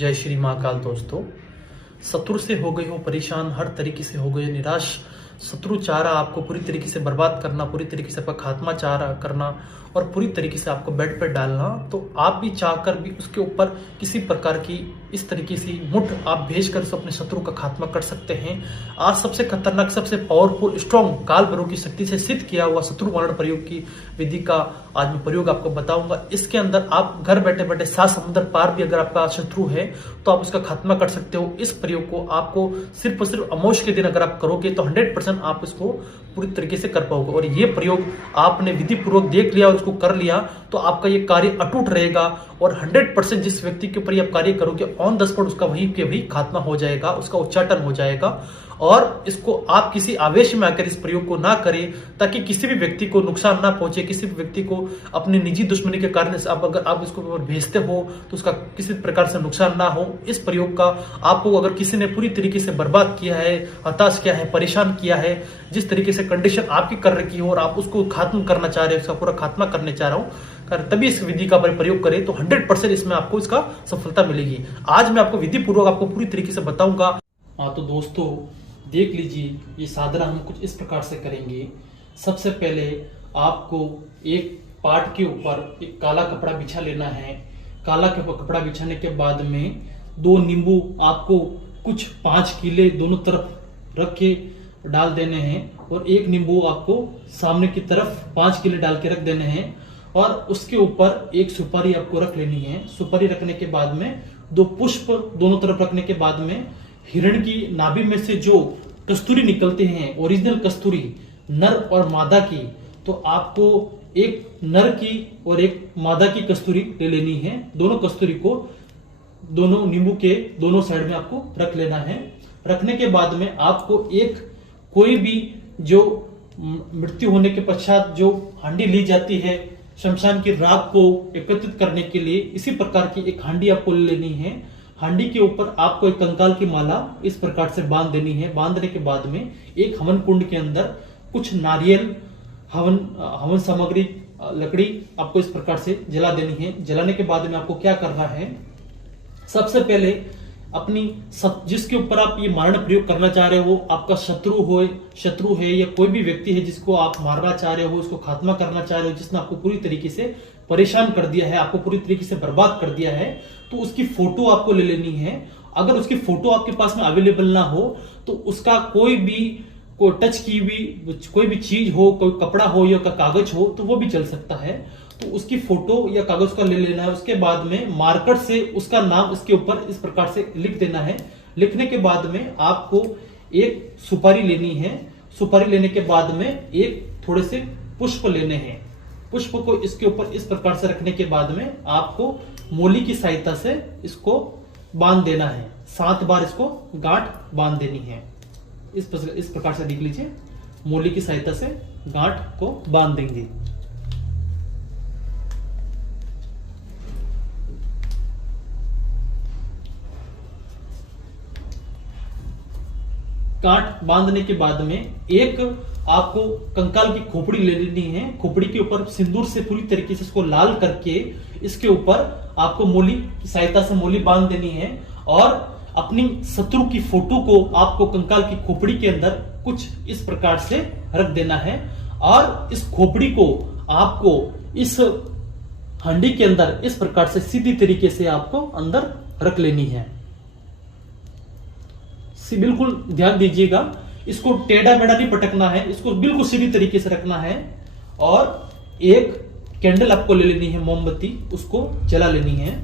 जय श्री महाकाल। दोस्तों, शत्रु से हो गए हो परेशान, हर तरीके से हो गए निराश, शत्रु चाह रहा आपको पूरी तरीके से बर्बाद करना, पूरी तरीके से आपका खात्मा चाह रहा करना और पूरी तरीके से आपको बेड पर डालना, तो आप भी चाहकर भी उसके ऊपर किसी प्रकार की इस तरीके से मुठ आप भेजकर अपने शत्रु का खात्मा कर सकते हैं। आज सबसे खतरनाक, सबसे पावरफुल, स्ट्रॉन्ग काल भैरव की शक्ति से सिद्ध किया हुआ शत्रु मारण प्रयोग की विधि का आज मैं प्रयोग आपको बताऊंगा। इसके अंदर आप घर बैठे बैठे 7 समुद्र पार भी अगर आपका शत्रु है तो आप उसका खात्मा कर सकते हो। इस प्रयोग को आपको सिर्फ और सिर्फ अमावस्या के दिन अगर आप करोगे तो 100% आप इसको पूरी तरीके से कर पाओगे। और ये प्रयोग आपने विधि पूर्वक देख लिया और उसको कर लिया तो आपका ये कार्य अटूट रहेगा और 100% जिस व्यक्ति के ऊपर आप कार्य करोगे ऑन द स्पॉट उसका वही के वही खात्मा हो जाएगा, उसका उच्चाटन हो जाएगा। और इसको आप किसी आवेश में आकर इस प्रयोग को ना करें ताकि किसी भी व्यक्ति को नुकसान ना पहुंचे, किसी भी व्यक्ति को अपनी निजी दुश्मनी के कारण अगर आप इसको भेजते हो तो उसका किसी प्रकार से नुकसान ना हो। इस प्रयोग का आपको अगर किसी ने पूरी तरीके से बर्बाद किया है, हताश किया है, परेशान किया है, जिस तरीके से कंडीशन आपकी कर रखी हो और आप उसको खत्म करना चाह रहे हो, उसका पूरा खात्मा करने चाह रहा हूं, तभी इस विधि का प्रयोग करें तो 100% इसमें आपको इसका सफलता मिलेगी। आज मैं आपको विधि पूर्वक आपको पूरी तरीके से बताऊंगा। हाँ, तो दोस्तों देख लीजिए, ये साधना हम कुछ इस प्रकार से करेंगे। सबसे पहले आपको एक पाट के ऊपर एक काला कपड़ा बिछा लेना है। काला कपड़ा बिछाने के बाद में 2 नींबू आपको कुछ 5 कीले दोनों तरफ रख के डाल देने हैं और एक नींबू आपको सामने की तरफ 5 कीले डाल के रख देने हैं और उसके ऊपर एक सुपारी आपको रख लेनी है। सुपारी रखने के बाद में 2 पुष्प दोनों तरफ रखने के बाद में हिरण की नाभि में से जो कस्तूरी निकलते हैं, ओरिजिनल कस्तूरी नर और मादा की, तो आपको एक नर की और एक मादा की कस्तूरी ले लेनी है। दोनों कस्तूरी को दोनों नींबू के दोनों साइड में आपको रख लेना है। रखने के बाद में आपको एक कोई भी जो मृत्यु होने के पश्चात जो हांडी ली जाती है शमशान की राख को एकत्रित करने के लिए, इसी प्रकार की एक हांडी आपको ले लेनी है। हांडी के ऊपर आपको एक कंकाल की माला इस प्रकार से बांध देनी है। बांधने के बाद में एक हवन कुंड के अंदर कुछ नारियल, हवन सामग्री, लकड़ी आपको इस प्रकार से जला देनी है। जलाने के बाद में आपको क्या करना है, सबसे पहले अपनी जिसके ऊपर आप ये मारण प्रयोग करना चाह रहे हो, आपका शत्रु है या कोई भी व्यक्ति है जिसको आप मारना चाह रहे हो, उसको खात्मा करना चाह रहे हो, जिसने आपको पूरी तरीके से परेशान कर दिया है, आपको पूरी तरीके से बर्बाद कर दिया है, तो उसकी फोटो आपको ले लेनी है। अगर उसकी फोटो आपके पास में अवेलेबल ना हो तो उसका कोई टच की हुई कोई भी चीज हो, कोई कपड़ा हो या कागज हो तो वो भी चल सकता है। तो उसकी फोटो या कागज का ले लेना है। उसके बाद में मार्कर से उसका नाम इसके ऊपर इस प्रकार से लिख देना है। लिखने के बाद में आपको एक सुपारी लेनी है। सुपारी लेने के बाद में एक थोड़े से पुष्प लेने हैं। पुष्प को इसके ऊपर इस प्रकार से रखने के बाद में आपको मोली की सहायता से इसको बांध देना है। 7 बार इसको गांठ बांध देनी है। इस प्रकार से देख लीजिए, मोली की सहायता से गांठ को बांध देंगे। गांठ बांधने के बाद में एक आपको कंकाल की खोपड़ी ले लेनी है। खोपड़ी के ऊपर सिंदूर से पूरी तरीके से इसको लाल करके इसके ऊपर आपको मोली की सहायता से मोली बांध देनी है और अपनी शत्रु की फोटो को आपको कंकाल की खोपड़ी के अंदर कुछ इस प्रकार से रख देना है और इस खोपड़ी को आपको इस हंडी के अंदर इस प्रकार से सीधी तरीके से आपको अंदर रख लेनी है। बिल्कुल ध्यान दीजिएगा, इसको टेढ़ा मेढ़ा नहीं पटकना है, इसको बिल्कुल सीधी तरीके से रखना है। और एक कैंडल आपको ले लेनी है, मोमबत्ती, उसको जला लेनी है।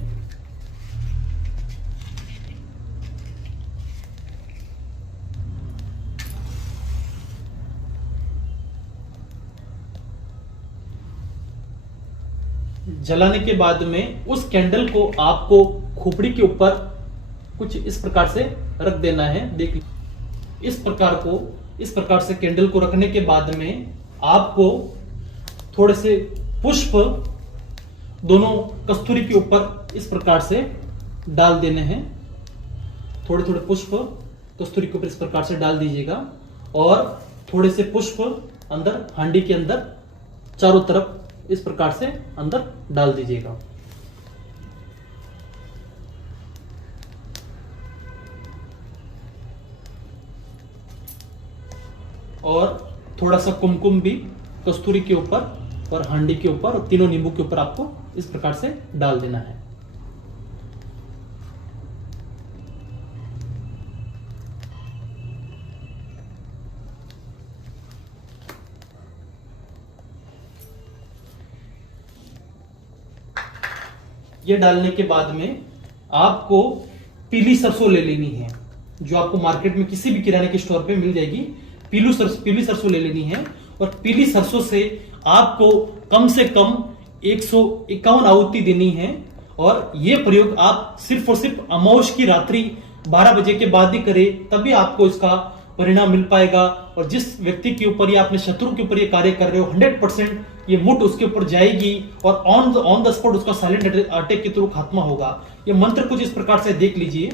जलाने के बाद में उस कैंडल को आपको खोपड़ी के ऊपर कुछ इस प्रकार से रख देना है। देख, इस प्रकार से कैंडल को रखने के बाद में आपको थोड़े से पुष्प दोनों कस्तूरी के ऊपर इस प्रकार से डाल देने हैं। थोड़े थोड़े पुष्प कस्तूरी के ऊपर इस प्रकार से डाल दीजिएगा और थोड़े से पुष्प अंदर हांडी के अंदर चारों तरफ इस प्रकार से अंदर डाल दीजिएगा। और थोड़ा सा कुमकुम भी कस्तूरी के ऊपर और हांडी के ऊपर और तीनों नींबू के ऊपर आपको इस प्रकार से डाल देना है। ये डालने के बाद में आपको पीली सरसों ले लेनी है, जो आपको मार्केट में किसी भी किराने के स्टोर पे मिल जाएगी। पीली सरसों ले लेनी है और पीली सरसों से आपको कम से कम 151 आहुति देनी है। और यह प्रयोग आप सिर्फ और सिर्फ अमावस की रात्रि 12 बजे के बाद ही करें, तभी आपको इसका परिणाम मिल पाएगा। और जिस व्यक्ति के ऊपर या अपने शत्रु के ऊपर ये कार्य कर रहे हो, 100% ये मुठ उसके ऊपर जाएगी और ऑन द स्पॉट उसका साइलेंट अटैक के थ्रू खात्मा होगा। ये मंत्र कुछ इस प्रकार से देख लीजिए।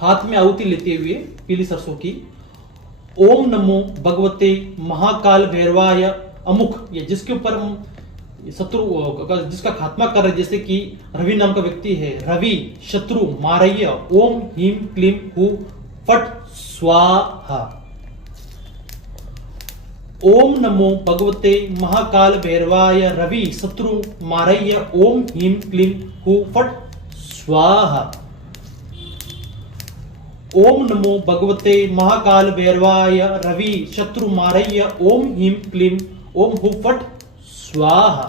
हाथ में आहुति लेते हुए पीली सरसों की, ओम नमो भगवते महाकाल भैरवाय अमुख, ये जिसके ऊपर हम शत्रु जिसका खात्मा कर रहे, जैसे कि रवि नाम का व्यक्ति है, रवि शत्रु मारय, ओम ह्रीम क्लीम हु फट स्वाहा। ओम नमो भगवते महाकाल भैरवाय रवि शत्रु मारय, ओम ह्रीम क्लीम हु फट स्वाहा। ओम नमो भगवते महाकाल भैरवाय रवि शत्रु मारय, ओम ह्रीम क्लीम ओम हु फट स्वाहा।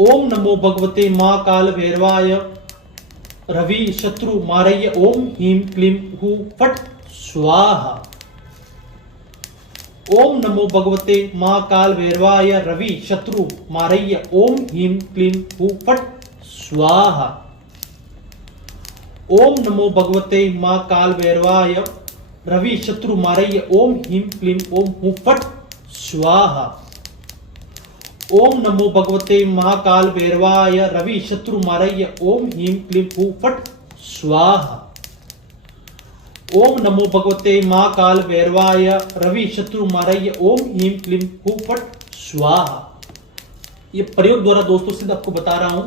ओम नमो भगवते महाकाल भैरवाय रवि शत्रु मारय, ओम ह्रीम क्लीम हु फट स्वाहा। ओम नमो भगवते महाकाल भैरवाय रवि शत्रु मारय, ओम ह्रीम क्लीम हु फट स्वाहा। ओम नमो भगवते महाकाल भैरवाय रवि शत्रु मारय, ओम ह्रीम क्लीम ओम हु फट स्वाहा। ओम नमो भगवते महाकाल भैरवाय रवि शत्रु मारय, ओम ह्रीम क्लीम हु फट स्वाहा। ओम नमो भगवते महाकाल भैरवाय रवि शत्रु मारय, ओम ह्रीम क्लीम हु फट स्वाहा। ये प्रयोग द्वारा दोस्तों सिद्ध आपको बता रहा हूं,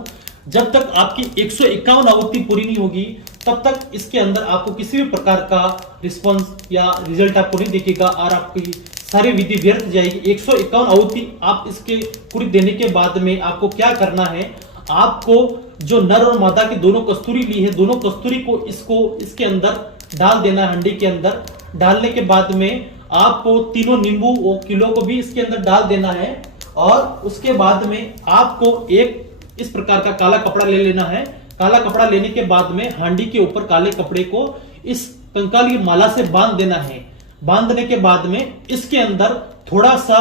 जब तक आपकी 151 आहुति पूरी नहीं होगी तब तक इसके अंदर आपको किसी भी प्रकार का रिस्पॉन्स या रिजल्ट आपको नहीं दिखेगा और आपकी सारी विधि व्यर्थ जाएगी। 151 आहुति आप इसके पूरी देने के बाद में आपको क्या करना है, आपको जो नर और मादा की दोनों कस्तूरी ली है, दोनों कस्तूरी को इसके अंदर डाल देना है। हंडी के अंदर डालने के बाद में आपको तीनों नींबू और किलो को भी इसके अंदर डाल देना है। और उसके बाद में आपको एक इस प्रकार का काला कपड़ा ले लेना है। काला कपड़ा लेने के बाद में हांडी के ऊपर काले कपड़े को इस कंकाल की माला से बांध देना है। बांधने के बाद में इसके अंदर थोड़ा सा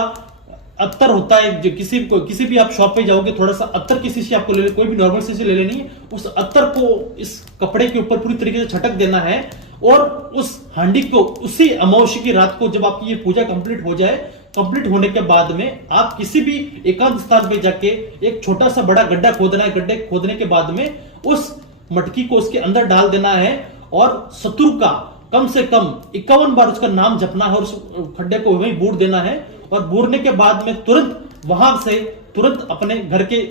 अत्तर होता है, जो किसी भी आप शॉप पे जाओगे, थोड़ा सा अत्तर की शीशी आपको ले लेनी, कोई भी नॉर्मल शीशी ले लेनी है। उस अत्तर को इस कपड़े के ऊपर पूरी तरीके से छटक देना है और उस हांडी को उसी अमावस्या की रात को, जब आपकी ये पूजा कंप्लीट हो जाए, कंप्लीट होने के बाद में आप किसी भी एकांत स्थान पे जाके एक छोटा सा बड़ा गड्ढा खोदना है। गड्ढे खोदने के बाद में उस मटकी को उसके अंदर डाल देना है और शत्रु का कम से कम 51 बार उसका नाम जपना है और उस खड्डे को वहीं बूर देना है। और बूरने के बाद में तुरंत अपने घर के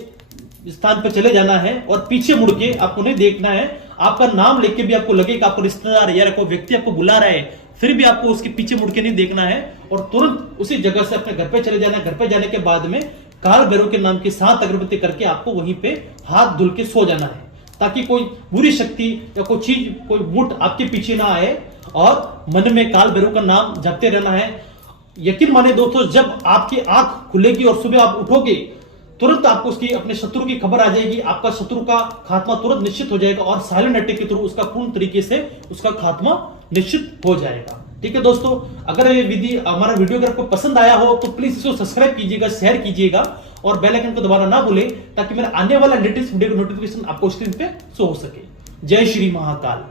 स्थान पर चले जाना है और पीछे मुड़ के आपको नहीं देखना है। आपका नाम लेके भी आपको लगेगा आपको रिश्तेदार या कोई व्यक्ति आपको बुला रहा है, फिर भी आपको उसके पीछे मुड़ के नहीं देखना है और तुरंत उसी जगह से अपने घर पे चले जाना है। घर पे जाने के बाद में काल भैरव के नाम की 7 अगरबत्ती करके आपको वहीं पे हाथ धुल के सो जाना है, ताकि कोई बुरी शक्ति या कोई चीज, कोई मुठ आपके पीछे ना आए। और मन में काल भैरव का नाम जपते रहना है। यकीन माने दोस्तों, जब आपकी आंख खुलेगी और सुबह आप उठोगे, तुरंत आपको उसकी अपने शत्रु की खबर आ जाएगी। आपका शत्रु का खात्मा तुरंत निश्चित हो जाएगा और साइलेंट अटैक के थ्रू उसका पूर्ण तरीके से उसका खात्मा निश्चित हो जाएगा। ठीक है दोस्तों, अगर ये विधि, हमारा वीडियो अगर आपको पसंद आया हो तो प्लीज इसको सब्सक्राइब कीजिएगा, शेयर कीजिएगा और बेल आइकन को दबाना ना भूलें, ताकि मेरा आने वाला लेटेस्ट वीडियो का नोटिफिकेशन आपको स्क्रीन पे शो हो सके। जय श्री महाकाल।